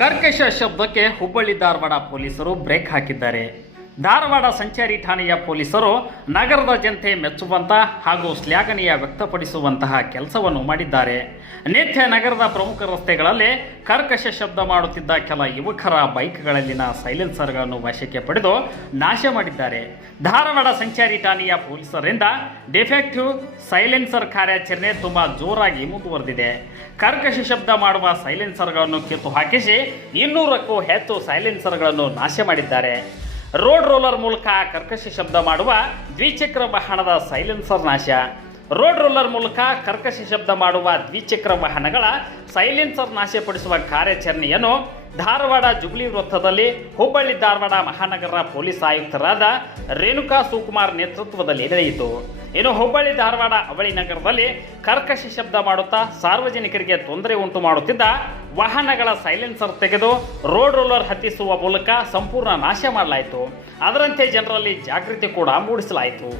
ಕರ್ಕಶ ಶಬ್ದಕ್ಕೆ ಹುಬ್ಬಳ್ಳಿ ಧಾರವಾಡ ಪೊಲೀಸರು ಬ್ರೇಕ್ ಹಾಕಿದ್ದಾರೆ. ಧಾರವಾಡ ಸಂಚಾರಿ ಠಾಣೆಯ ಪೊಲೀಸರು ನಗರದ ಜನತೆ ಮೆಚ್ಚುವಂತಹ ಹಾಗೂ ಶ್ಲಾಘನೀಯ ವ್ಯಕ್ತಪಡಿಸುವಂತಹ ಕೆಲಸವನ್ನು ಮಾಡಿದ್ದಾರೆ. ನಿತ್ಯ ನಗರದ ಪ್ರಮುಖ ರಸ್ತೆಗಳಲ್ಲಿ ಕರ್ಕಶ ಶಬ್ದ ಮಾಡುತ್ತಿದ್ದ ಕೆಲ ಯುವಕರ ಬೈಕ್ಗಳಲ್ಲಿನ ಸೈಲೆನ್ಸರ್ಗಳನ್ನು ವಶಕ್ಕೆ ಪಡೆದು ನಾಶ ಮಾಡಿದ್ದಾರೆ. ಧಾರವಾಡ ಸಂಚಾರಿ ಠಾಣೆಯ ಪೊಲೀಸರಿಂದ ಡಿಫೆಕ್ಟಿವ್ ಸೈಲೆನ್ಸರ್ ಕಾರ್ಯಾಚರಣೆ ತುಂಬಾ ಜೋರಾಗಿ ಮುಂದುವರೆದಿದೆ. ಕರ್ಕಶ ಶಬ್ದ ಮಾಡುವ ಸೈಲೆನ್ಸರ್ಗಳನ್ನು ಕಿತ್ತು ಹಾಕಿಸಿ 200ಕ್ಕೂ ಹೆಚ್ಚು ಸೈಲೆನ್ಸರ್ಗಳನ್ನು ನಾಶ ಮಾಡಿದ್ದಾರೆ. ರೋಡ್ ರೋಲರ್ ಮೂಲಕ ಕರ್ಕಶ ಶಬ್ದ ಮಾಡುವ ದ್ವಿಚಕ್ರ ವಾಹನದ ಸೈಲೆನ್ಸರ್ ನಾಶ. ರೋಡ್ ರೋಲರ್ ಮೂಲಕ ಕರ್ಕಶ ಶಬ್ದ ಮಾಡುವ ದ್ವಿಚಕ್ರ ವಾಹನಗಳ ಸೈಲೆನ್ಸರ್ ನಾಶಪಡಿಸುವ ಕಾರ್ಯಾಚರಣೆಯನ್ನು ಧಾರವಾಡ ಜುಬ್ಲಿ ವೃತ್ತದಲ್ಲಿ ಹುಬ್ಬಳ್ಳಿ ಧಾರವಾಡ ಮಹಾನಗರ ಪೊಲೀಸ್ ಆಯುಕ್ತರಾದ ರೇಣುಕಾ ಸುಕುಮಾರ್ ನೇತೃತ್ವದಲ್ಲಿ ನಡೆಯಿತು. ಇನ್ನು ಹುಬ್ಬಳ್ಳಿ ಧಾರವಾಡ ಅವಳಿ ನಗರದಲ್ಲಿ ಕರ್ಕಶ ಶಬ್ದ ಮಾಡುತ್ತಾ ಸಾರ್ವಜನಿಕರಿಗೆ ತೊಂದರೆ ಉಂಟು ಮಾಡುತ್ತಿದ್ದ ವಾಹನಗಳ ಸೈಲೆನ್ಸರ್ ತೆಗೆದು ರೋಡ್ ರೋಲರ್ ಹತ್ತಿಸುವ ಮೂಲಕ ಸಂಪೂರ್ಣ ನಾಶ ಮಾಡಲಾಯಿತು. ಅದರಂತೆ ಜನರಲ್ಲಿ ಜಾಗೃತಿ ಕೂಡ ಮೂಡಿಸಲಾಯಿತು.